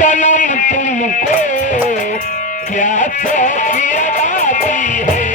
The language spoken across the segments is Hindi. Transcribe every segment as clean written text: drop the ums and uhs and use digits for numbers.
सनम तुमको क्या शौकी अदा दी है।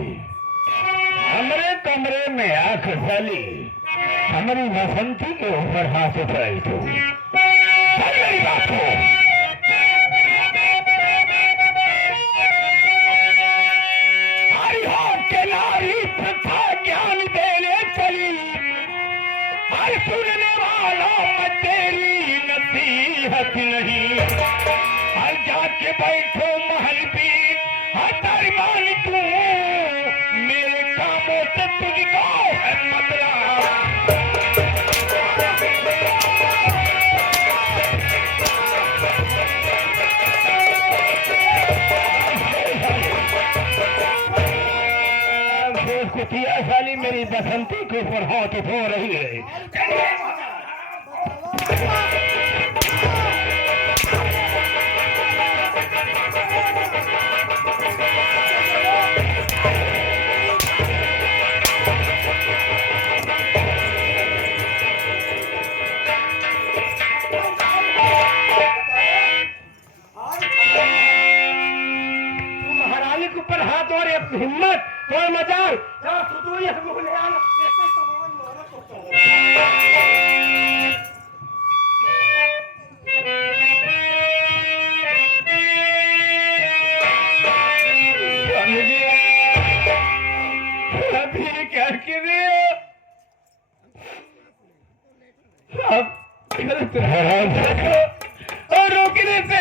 हमरे कमरे में आंख डाली, हमारी बसंती के ऊपर हाथ उठाई तो मेरी बात को हरिहर के नारी प्रथा ज्ञान देने चली, हर सुनने वालों में तेरी नसीहत नहीं। हर जाके बैठो महल भी हर मान तू, मेरे कामों से तुझको है मतलब। कुतिया साली मेरी बसंती के ऊपर हाथ उठा रही है। महारानी के ऊपर हाथ और हिम्मत और मजाल और रोकने से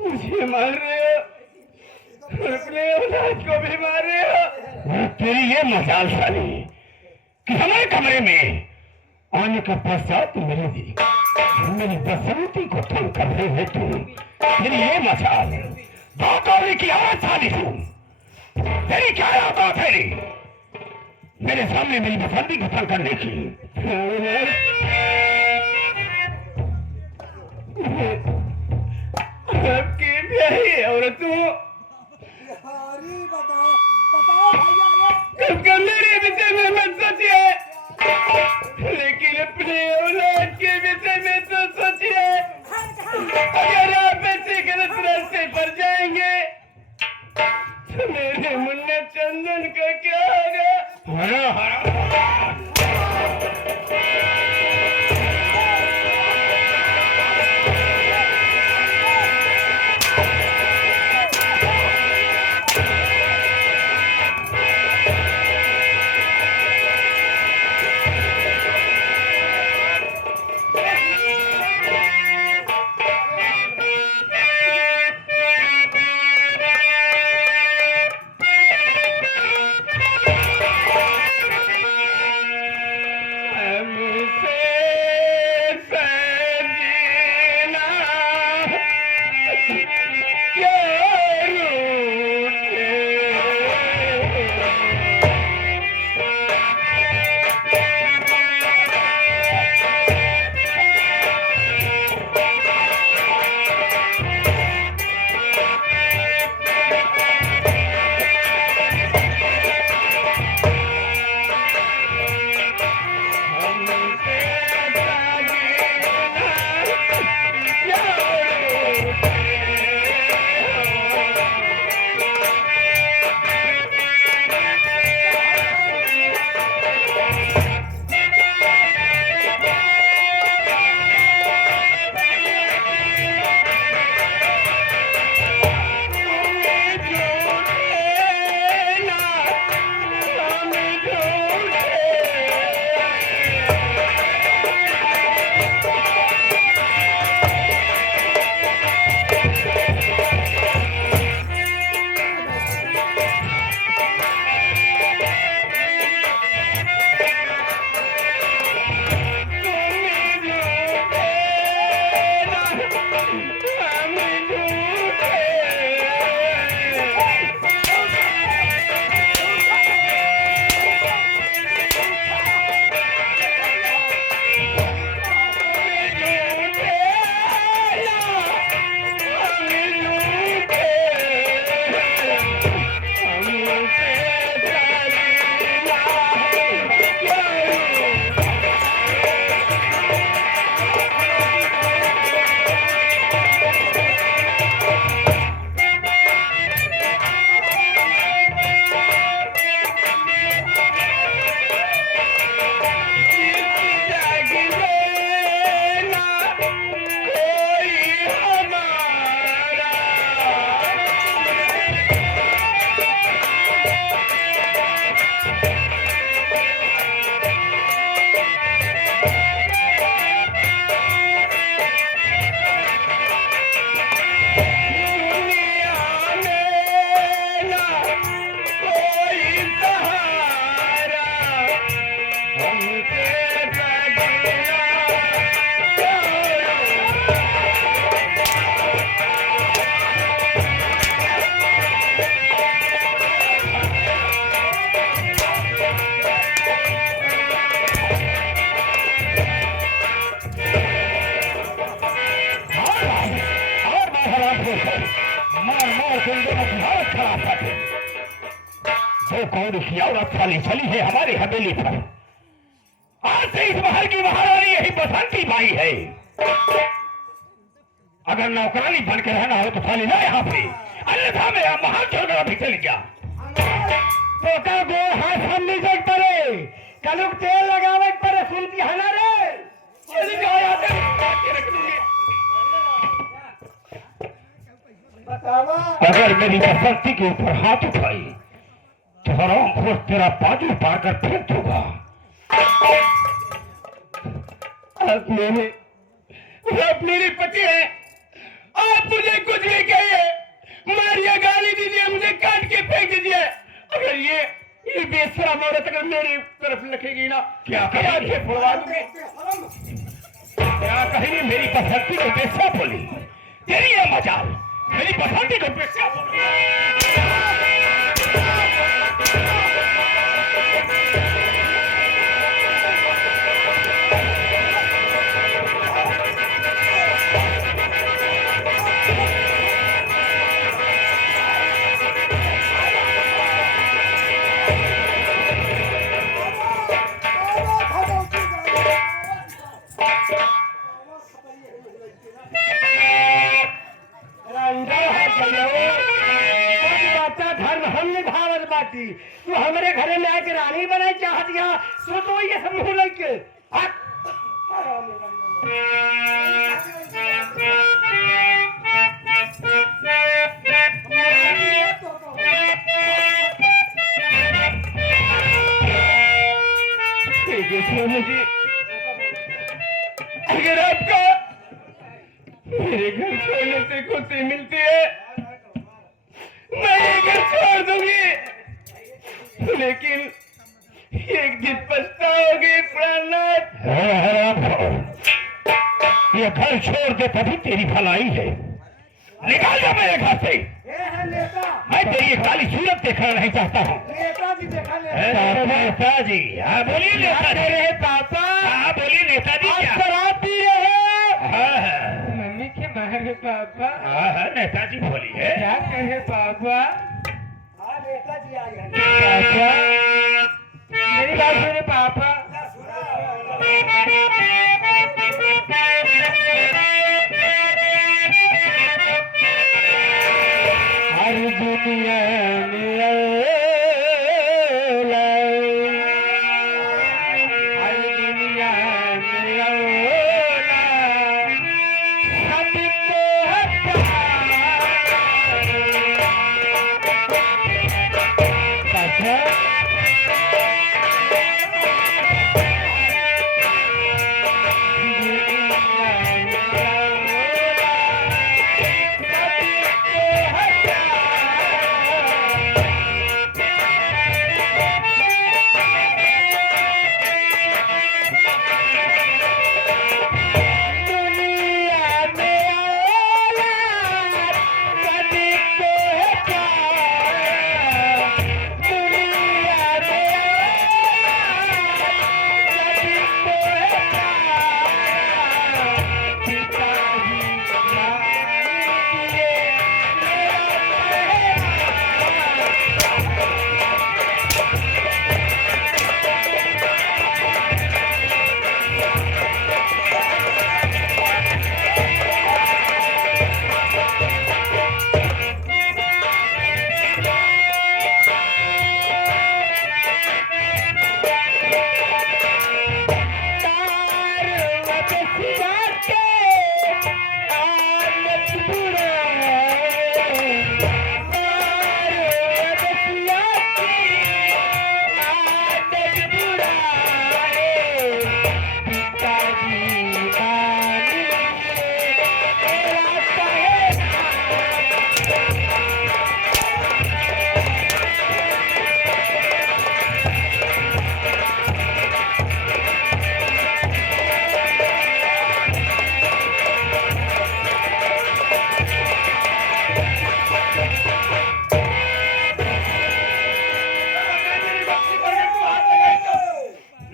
मुझे मार रहे हो, अपने औलाद को भी मार रहे हो। तेरी ये मजाल साली कि हमारे कमरे में आने के पश्चात मेरी बसंती को तंग कर रहे हैं तुम। तेरी ये मजाल बातों की आवाज साली तुम, तेरी क्या आदत है मेरे सामने मेरी बसंती को तंग करने की। औरतों मेरे विषय में मत सोचिए, लेकिन अपने औलाद के विषय में तो सोचिए। अगर आप ऐसे गलत रास्ते पर जाएंगे तो मेरे मुन्ना चंदन का क्या होगा? तो कौन सी औरत साली चली है हमारी हवेली पर? आज से इस महल की महारानी यही बसंती बाई है। अगर नौकरानी बन के रहना हो तो साली ना यहाँ पे, अन्यथा मेरा महल छोड़कर अभी चली जा। तोका गोड़ हाथ हम नहीं देख पड़े, कलुक तेल लगावे पड़े, सुनती है ना रे? चली जाओ यहाँ से, काट के रख दूंगी। बतावा अगर मेरी बसंती के ऊपर हाथ उठाई तो हराम खोर तेरा बाजू पार कर फेंक दूंगा। आप मेरे पति है, आप मुझे कुछ भी कहिए, मारिए, गाली दीजिए, मुझे काट के फेंक दीजिए। अगर ये बेशरम औरत अगर मेरी तरफ लखेगी ना, क्या कहेंगे? फुलवा दूंगी। क्या कहेंगे? मेरी बसंती को बेशा बोली, तेरी ये मजाल, मेरी बसंती को बेशा बोली। धर्म हम निभावत बाटी, तू हमारे घरे में आके रानी बनाई चाहत दिया, सो तो ये सब मुंह लेके अगर आपको मेरे घर छोड़ने से खुशी मिलती है, मैं ये घर छोड़ दूंगी, लेकिन एक दिन पछताओगी प्राणनाथ। ये घर छोड़ दे तभी तेरी भलाई है। निकाल दो मेरे घर से। मैं तेरी ये काली सूरत देखना नहीं चाहता हूँ। नेताजी, हाँ बोलिए नेताजी। पापा हाँ बोलिए नेताजी। क्या शराब पी रहे? हाँ मम्मी के बाहर पापा। हाँ नेताजी बोलिए। क्या कहे पापा? नेताजी आ गए। मेरी बात सुने पापा। हर दुनिया में हर दुनिया में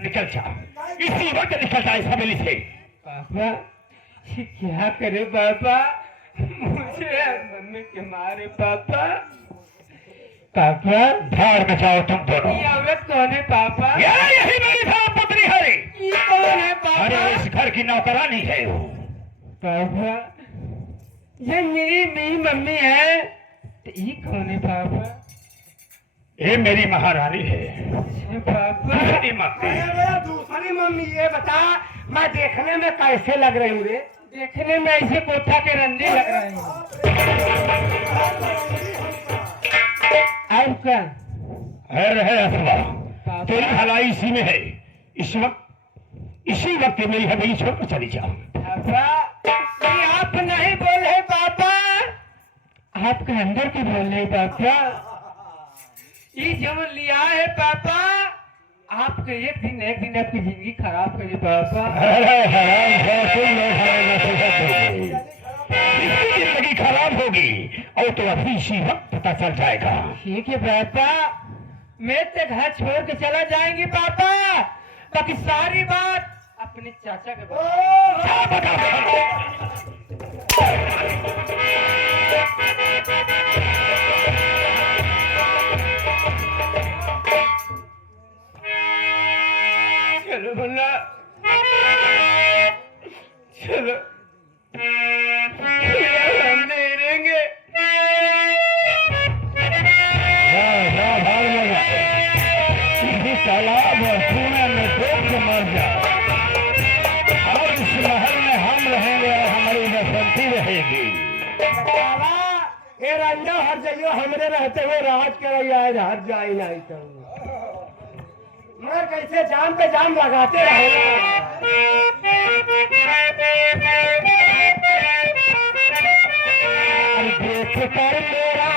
निकल जा, इसी वक्त निकल जा इस हवेली से। पापा क्या करे पापा, मुझे मम्मी के मारे पापा। पापा धार में जाओ तुम दोनों। ये औरत कौन है पापा? यही मेरी धर्म पत्नी है। ये कौन है पापा? अरे इस घर की नौकरानी है वो। पापा ये मेरी मम्मी है। तो ये कौन है पापा? ये मेरी महारानी है। अच्छा पापा। मेरी मम्मी। मेरा दूसरी मम्मी, ये बता मैं देखने में कैसे लग रही हूँ रे? देखने में ऐसे कोठा के रंडी लग रहे हैं। आपका अरे है अथवा तेरी भलाई इसी में है। इसी वक्त मेरी हवेली छोड़कर चली जाओ। पापा ये आप नहीं बोल रहे पापा, आपके अंदर की बोल रहे पापा। ये जो लिया है पापा, आपके एक दिन आपकी जिंदगी खराब करे पापा। अरे इसकी जिंदगी खराब होगी और तो अभी इसी वक्त पता चल जाएगा। ठीक है पापा, मैं तो घर छोड़ के चला जाएंगे पापा, बाकी सारी बात अपने चाचा के चलो मुन्ना चलो, हम नहीं रहेंगे। तालाब और कुएं में डूब के मर जाओ और इस महल में हम रहेंगे और हमारी बसंती रहेगी। ये रंजा हट जाइयो, हमरे रहते हुए राज करैया हट जाए नहीं तो मैं कैसे जान पे जान लगाते रहेगा। देख कर मेरा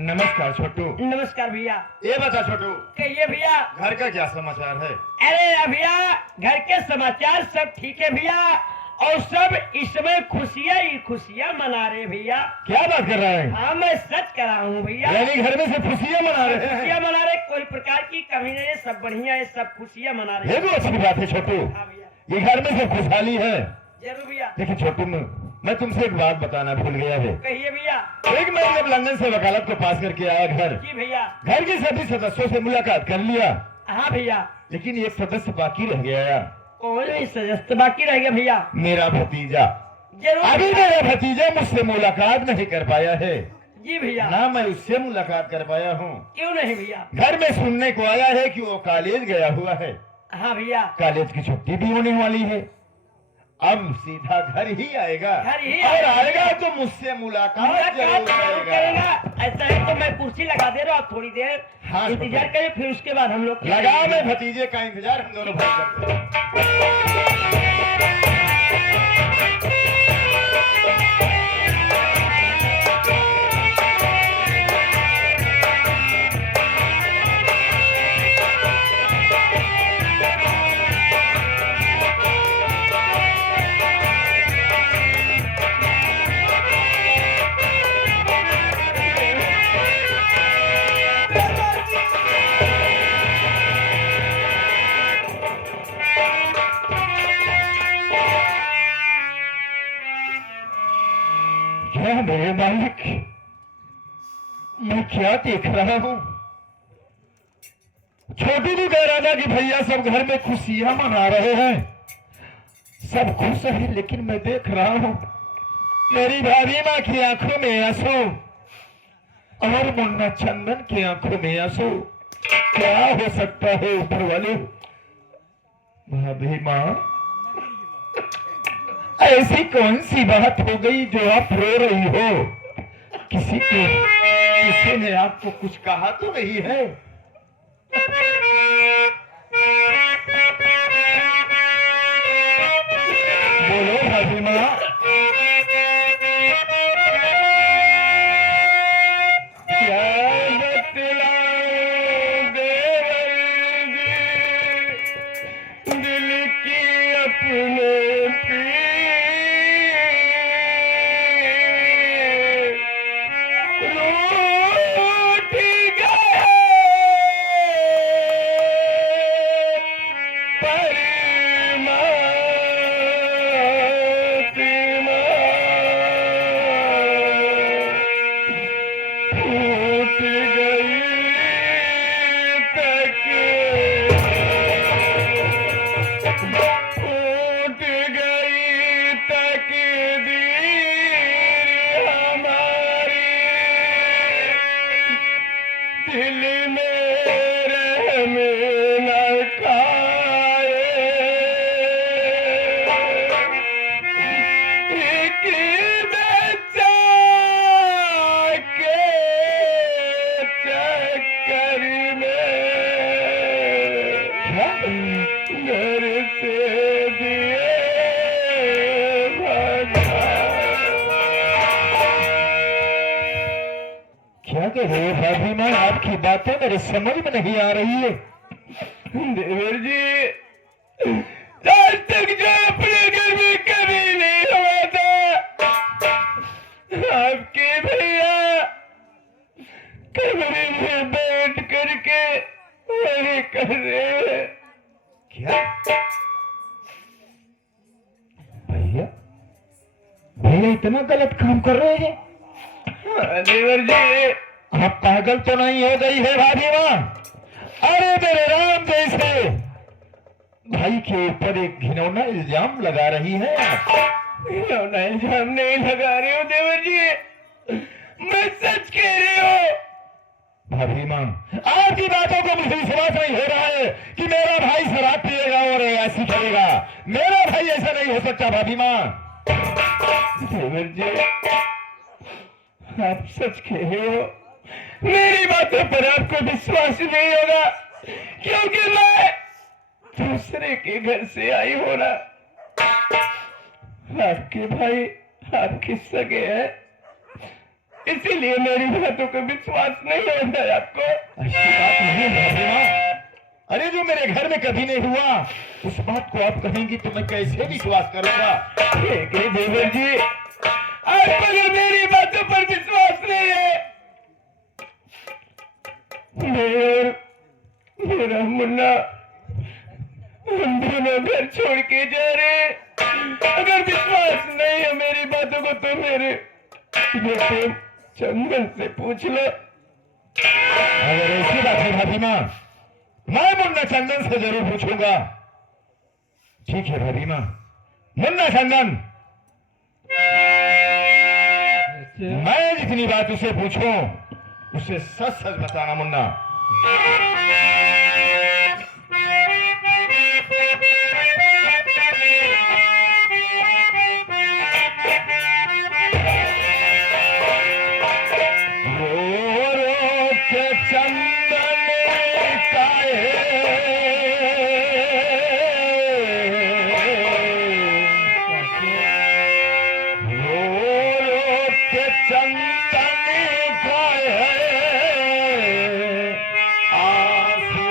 नमस्कार छोटू। नमस्कार भैया। ये बता छोटू, कहिए भैया। घर का क्या समाचार है? अरे भैया घर के समाचार सब ठीक है भैया, और सब इसमें खुशियाँ ही खुशियाँ मना रहे भैया। क्या बात कर रहा है? हाँ मैं सच कर रहा हूँ भैया। यानी घर में से खुशियाँ मना रहे हैं? खुशियाँ मना रहे, कोई प्रकार की कमी नहीं है, सब बढ़िया है, सब खुशियाँ मना रहे। ये भी अच्छी बात है छोटू। हाँ भैया ये घर में से खुशहाली है। जरूर भैया। देखिए छोटू, मैं तुमसे एक बात बताना भूल गया है। कहिए भैया। एक मैं जब लंदन से वकालत को पास करके आया घर, जी भैया। घर के सभी सदस्यों से मुलाकात कर लिया, हाँ भैया। लेकिन एक सदस्य बाकी रह गया यार। कौन सदस्य बाकी रह गया भैया? मेरा भतीजा। जरूर। अभी मेरा भतीजा मुझसे मुलाकात नहीं कर पाया है। जी भैया। ना मैं उससे मुलाकात कर पाया हूँ। क्यों नहीं भैया? घर में सुनने को आया है कि वो कॉलेज गया हुआ है। हाँ भैया। कॉलेज की छुट्टी भी होने वाली है, अब सीधा घर ही आएगा। घर ही और आएगा तो मुझसे मुलाकात जरूर करेगा। ऐसा है तो मैं कुर्सी लगा दे रहा हूँ, थोड़ी देर हाँ, इंतजार करें, फिर उसके बाद हम लोग लगा में भतीजे का इंतजार हम दोनों भाई करते हैं। मैं क्या देख रहा हूँ? छोटू भी कह रहा था कि भैया सब घर में खुशियां मना रहे हैं, सब खुश है, लेकिन मैं देख रहा हूँ मेरी भाभी माँ की आंखों में आंसू और मुन्ना चंदन की आंखों में आंसू। क्या हो सकता है ऊपर वाले? भाभी माँ, ऐसी कौन सी बात हो गई जो आप रो रही हो? किसी ने आपको कुछ कहा तो नहीं है? बोलो भाभी माँ। क्या बतलाऊं देवर जी, दिल की अपने पीर, रूठ गए टूट गई तकदीर हमारी, दिल में रहम न खाए, एक बच्चा के चक्कर में घर से दिए भगा। क्या कह रहे हो भाभी माँ? आपकी बातें मेरे समझ में नहीं आ रही है। देवर जी, आज तक जो अपने घर में कभी नहीं हुआ था, आपके भैया कमरे में बैठ करके वही कर रहे हैं। क्या भैया? भैया इतना गलत काम कर रहे हैं? हाँ, देवर जी, आप पागल तो नहीं हो गई है भाभी माँ? अरे मेरे राम, जैसे भाई के ऊपर एक घिनौना इल्जाम लगा रही है आप। घिनौना इल्जाम नहीं लगा रहे हो देवर जी, मैं सच कह रही हूँ। भाभी माँ, आपकी बातों को मुझे विश्वास नहीं हो रहा है कि मेरा भाई शराब पिएगा और ऐसी करेगा। मेरा भाई ऐसा नहीं हो सकता भाभी माँ। देवर जी, आप सच कह रहे हो, मेरी बातों पर आपको विश्वास नहीं होगा, क्योंकि मैं दूसरे के घर से आई हूं ना। आपके भाई आपके सगे हैं, इसीलिए मेरी बातों को विश्वास नहीं होता है आपको। ऐसी बात नहीं है भाभी माँ। अरे जो मेरे घर में कभी नहीं हुआ, उस बात को आप कहेंगी तो मैं कैसे विश्वास करूंगा? ठीक है देवर जी, आपको अगर मेरी बातों पर विश्वास नहीं है, मेरा मुन्ना, हम दोनों घर छोड़ के जा रहे हैं। अगर विश्वास नहीं है मेरी बातों को तो मेरे बेटे चंदन से पूछ लो। अगर ऐसी बात है भाभी माँ, मैं मुन्ना चंदन से जरूर पूछूंगा। ठीक है भाभी माँ। मुन्ना चंदन, मैं जितनी बात उसे पूछूं उसे सच सच बताना मुन्ना। रो रो के चंदन काहे, रो रो के चंदन काहे, आंसू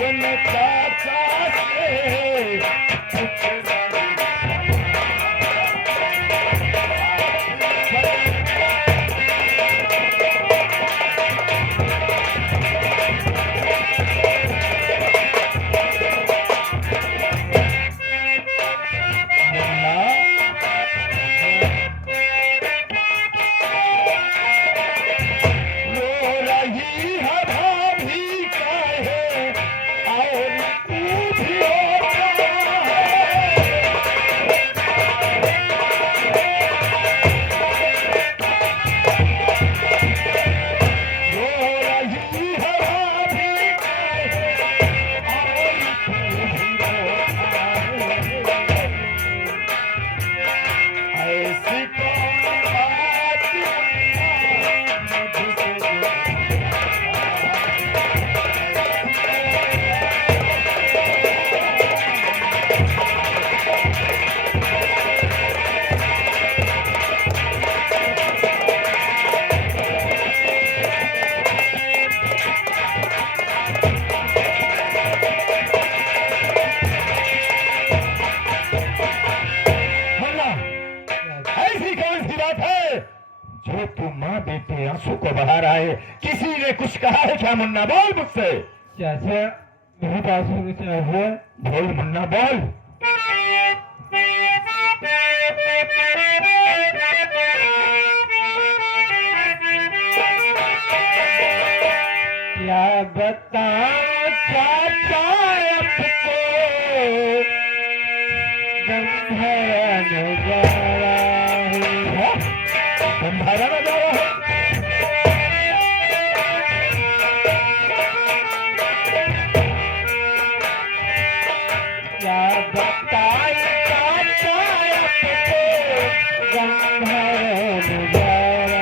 अपने चाचा से कुछ जो तू माँ बेटे आंसू को बहा रहा है, किसी ने कुछ कहा है क्या? मुन्ना बोल मुझसे। चाचा मेरी बात सुनो चाहिए। बोल मुन्ना बोल। क्या बताऊं चाचा आपको गंधारा नजारा है। गंधारा नजारा है। क्या बताऊं चाचा आपको गंधारा नजारा है।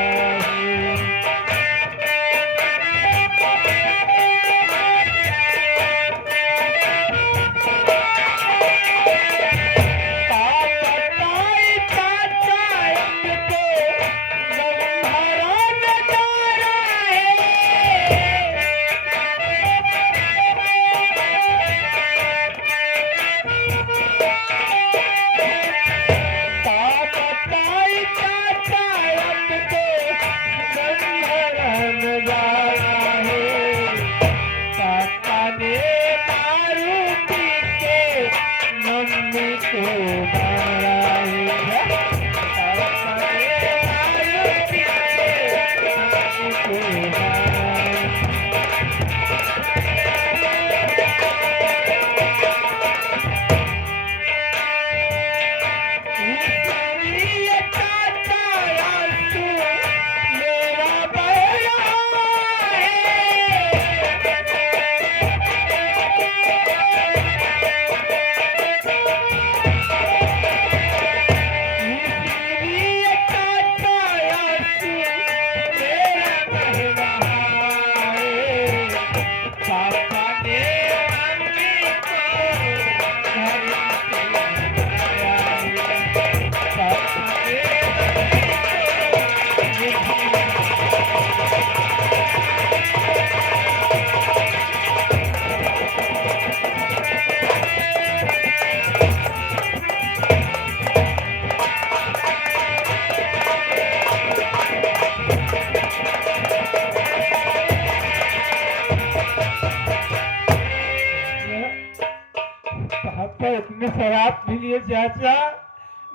पापा इतने शराब पी लिए चाचा,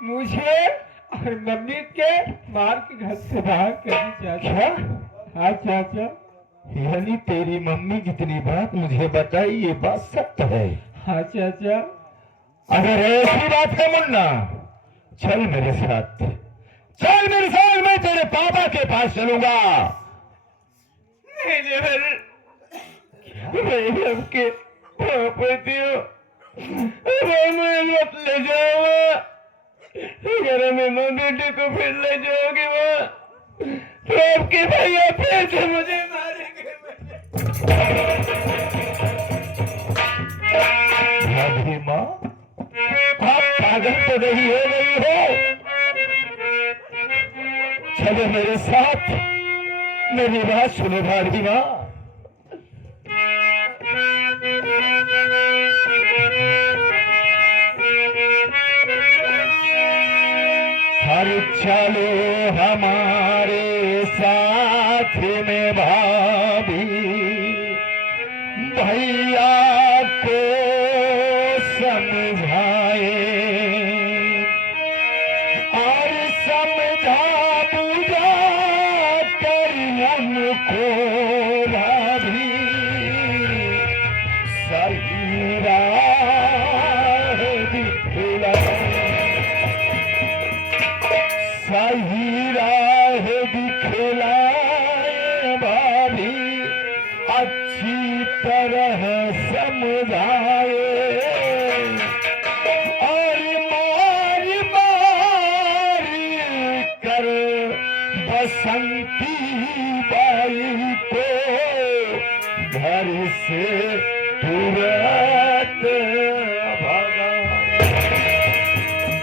मुझे और मम्मी के मार के घर से बाहर कर दी चाचा। हाँ चाचा। यानी तेरी मम्मी जितनी बात मुझे बताई ये बात सत्य है? हाँ चाचा। अगर ऐसी बात है मुन्ना, चल मेरे साथ, चल मेरे साथ, मैं तेरे पापा के पास चलूंगा। आपके पापा दियो मत ले जाओ। अगर मैं बेटे को फिर ले जाओगे वहाँ तो आपके भैया फिर से मुझे मारेंगे। माँ, आप पागल तो नहीं हो गई हो? चलो मेरे साथ, मेरी बात सुनो भाभी माँ। हमारे साथ में भाभी भैया को समझाए और समझा बुझा कर उनको भाभी सही राह दिखलाए, सही राह दिखलाए भाभी अच्छी तरह समझाए और मार मार कर बसंती बाई को घर से तुरंत भगाए।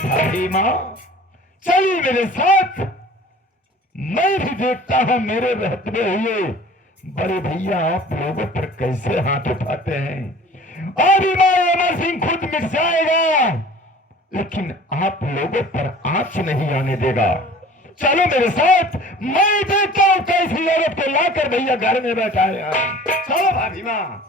भाभी माँ चली मेरे साथ, मैं भी देखता हूं मेरे रहते हुए बड़े भैया आप लोगों पर कैसे हाथ उठाते हैं। अभी अमर सिंह खुद मिट जाएगा लेकिन आप लोगों पर आंच नहीं आने देगा। चलो मेरे साथ, मैं देखता हूं कैसी औरत को लाकर भैया घर में बैठाया। चलो भाभी माँ।